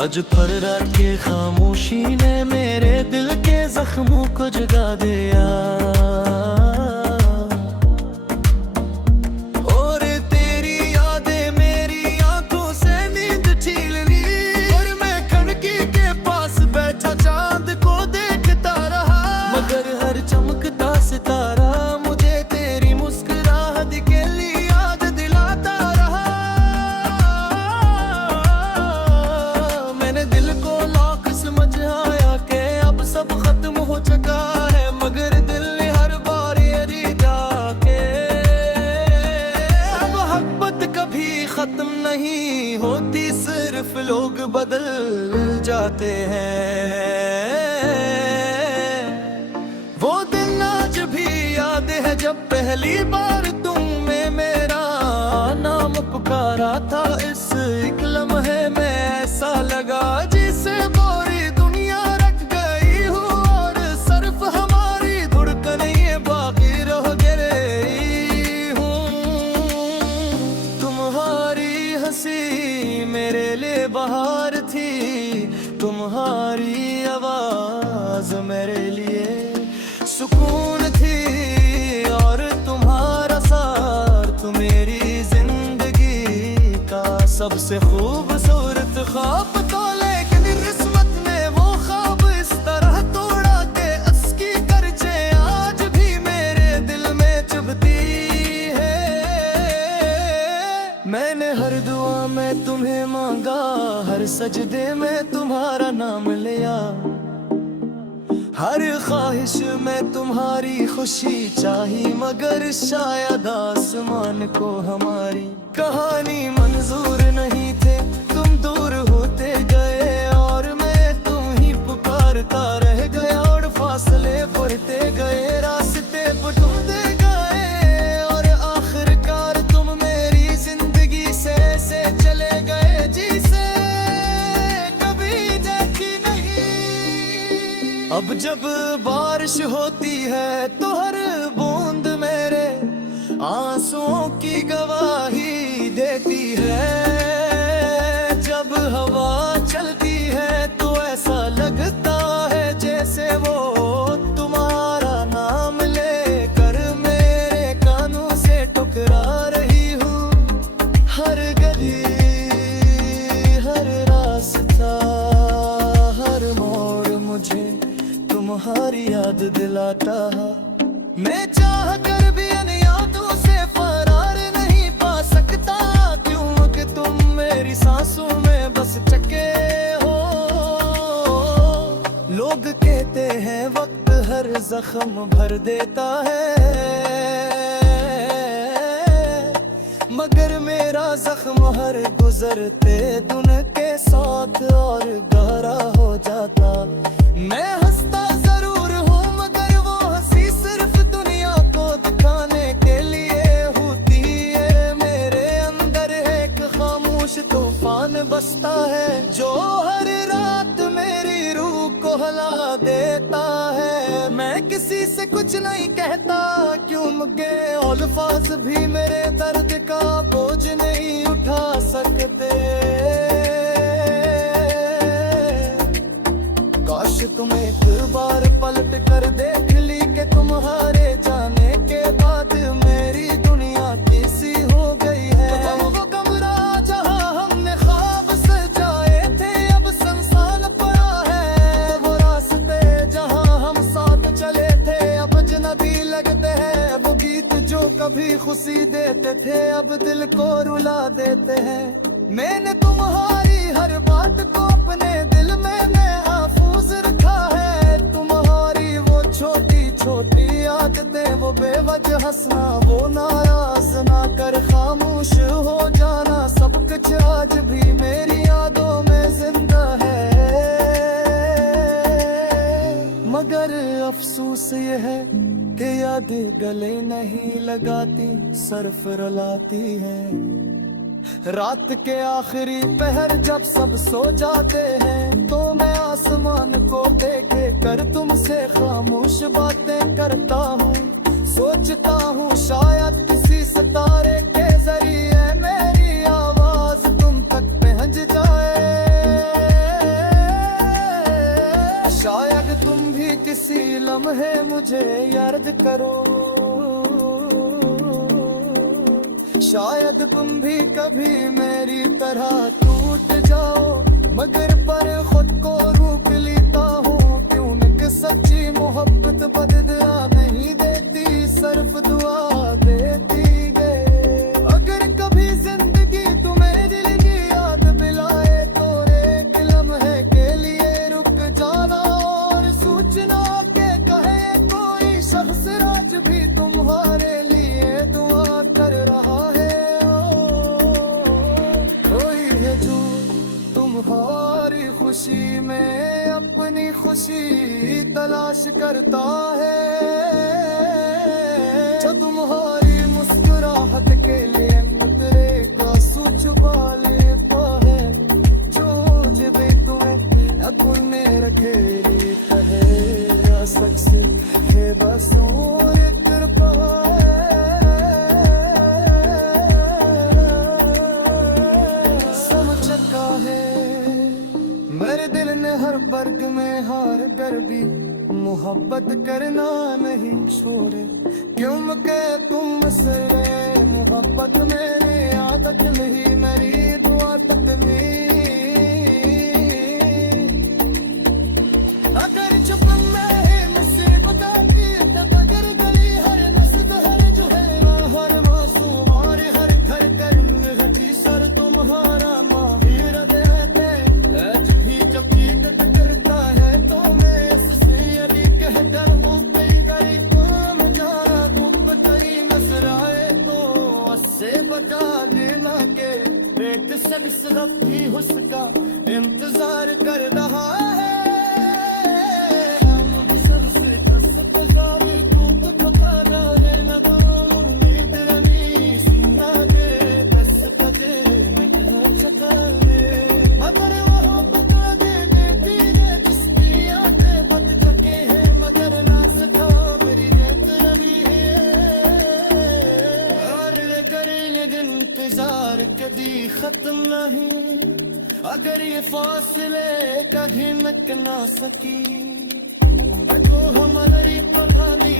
अज भर रात के खामोशी ने मेरे दिल के जख्मों को जगा दिया। और तेरी यादें मेरी आंखों से नींद छीन ली, और मैं खिड़की के पास बैठा चांद को देखता रहा। मगर हर चमकता सितारा मुझे तेरी मुस्कुराहट के लिए याद दिलाता रहा। मैंने दिल को लाख समझ आया कि अब सब खत्म हो चुका है, मगर दिल ने हर बार ये जाके मोहब्बत कभी खत्म नहीं होती, सिर्फ लोग बदल जाते हैं। वो दिन आज भी याद है जब पहली बार तुमने मेरा नाम पुकारा था। इस एक लम्हे में ऐसा लगा जिसे पूरी दुनिया रख गई हूँ, और सिर्फ हमारी धड़कन ये बाकी रह गई हूँ। तुम्हारी हंसी मेरे लिए बहार थी, तुम्हारी आवाज मेरे लिए सुकून थी, और तुम्हारा साथ मेरी जिंदगी का सबसे खूबसूरत ख्वाब। तो लेकिन किस्मत ने वो ख्वाब इस तरह तोड़ा कि उसकी करचे आज भी मेरे दिल में चुभती है। मैंने हर दुआ में तुम्हें मांगा, हर सजदे में तुम्हारा नाम लिया, हर ख्वाहिश में तुम्हारी खुशी चाही, मगर शायद आसमान को हमारी कहानी मंजूर नहीं थे। तुम दूर होते गए और मैं तुम ही पुकारता रह गया, और फासले बढ़ते गए, रास्ते बटूते गए, और आखिरकार तुम मेरी जिंदगी से चले गए जिसे कभी देखी नहीं। अब जब बारिश होती है तो हर बूंद मेरे आंसुओं की गवाही देती है। जब हवा चलती है तो ऐसा लगता है जैसे वो तुम्हारा नाम लेकर मेरे कानों से टकरा रही हूँ। हर गली, हर रास्ता, हर मोड़ मुझे तुम्हारी याद दिलाता है। मैं चाह कर भी इन यादों से फरार नहीं पा सकता, क्योंकि तुम मेरी सांसों में बस चके हो। लोग कहते हैं वक्त हर जख्म भर देता है, मगर मेरा जख्म हर गुजरते दिन के साथ और गहरा हो जाता। मैं हंसता जरूर हूँ मगर वो हंसी सिर्फ दुनिया को दिखाने के लिए होती है। मेरे अंदर एक खामोश तूफान बसता है जो हर रात मेरी रूह को हिला देता है। मैं किसी से कुछ नहीं कहता क्योंकि अल्फाज भी मेरे दर्द का बोझ नहीं उठा सकते। काश तुम एक बार पलट कर देख ली कि तुम्हारे जाने के बाद मेरी दुनिया कैसी हो गई है। वो कमरा जहां हमने ख्वाब सजाए थे अब सुनसान पड़ा है। वो रास्ते जहां हम साथ चले थे अब अजनबी लगते हैं। वो गीत जो कभी खुशी देते थे अब दिल को रुला देते हैं। मैंने तुम्हारी हर बात को अपने दिल में महफूज रखा है। तुम्हारी वो छोटी छोटी आदतें, वो बेवजह हंसना, वो नाराज ना कर खामोश हो जाना, सब कुछ आज भी मेरी यादों में जिंदा है। मगर अफसोस ये है कि यादें गले नहीं लगाती, सिर्फ रुलाती है। रात के आखिरी पहर जब सब सो जाते हैं तो मैं आसमान को देखे कर तुमसे खामोश बातें करता हूँ। सोचता हूँ शायद किसी सितारे के जरिए मेरी आवाज तुम तक पहुँच जाए। लम्हे मुझे याद करो, शायद तुम भी कभी मेरी तरह टूट जाओ, मगर पर खुद को रोक लेता हूँ। क्यों न कि सच्ची मोहब्बत बदला नहीं देती, सिर्फ दुआ देती गए। अगर कभी जिंदगी तुम्हें दिल की याद दिलाए तो एक लम्हे के लिए रुक जाना, और सूचना के कहे कोई शख्स आज भी तुम्हारे लिए दुआ कर रहा है। कोई है जो तुम्हारी खुशी में अपनी खुशी तलाश करता है, जो तुम्हारी मुस्कुराहट के लिए नजरे का छुपा लेता है, जो जब तुम्हें अपने रखे है या शख्स है बस और कृपा समझ चुका है मेरे दिल ने हर वर्ग में हार कर भी मोहब्बत करना नहीं छोड़े। क्यों के तुम से मोहब्बत मेरी आदत नहीं, मेरी दुआ तकली। अगर चुप मैं मुझसे बताती तब अगर गली हर नस्ल हर जो है हर मासूम और हर घर कर हटी सर तुम्हारा माहिर देते भी जब चीत करता है तो मैं इससे यदि कहता हूँ कई गई काम जा धूप कई नजर आए तो उससे बता देना के पेट शख्स रबी उसका इंतजार कर रहा है। इंतजार कभी खत्म नहीं, अगर ये फासले कभी मिट ना सकी तो हमारी पहाड़ी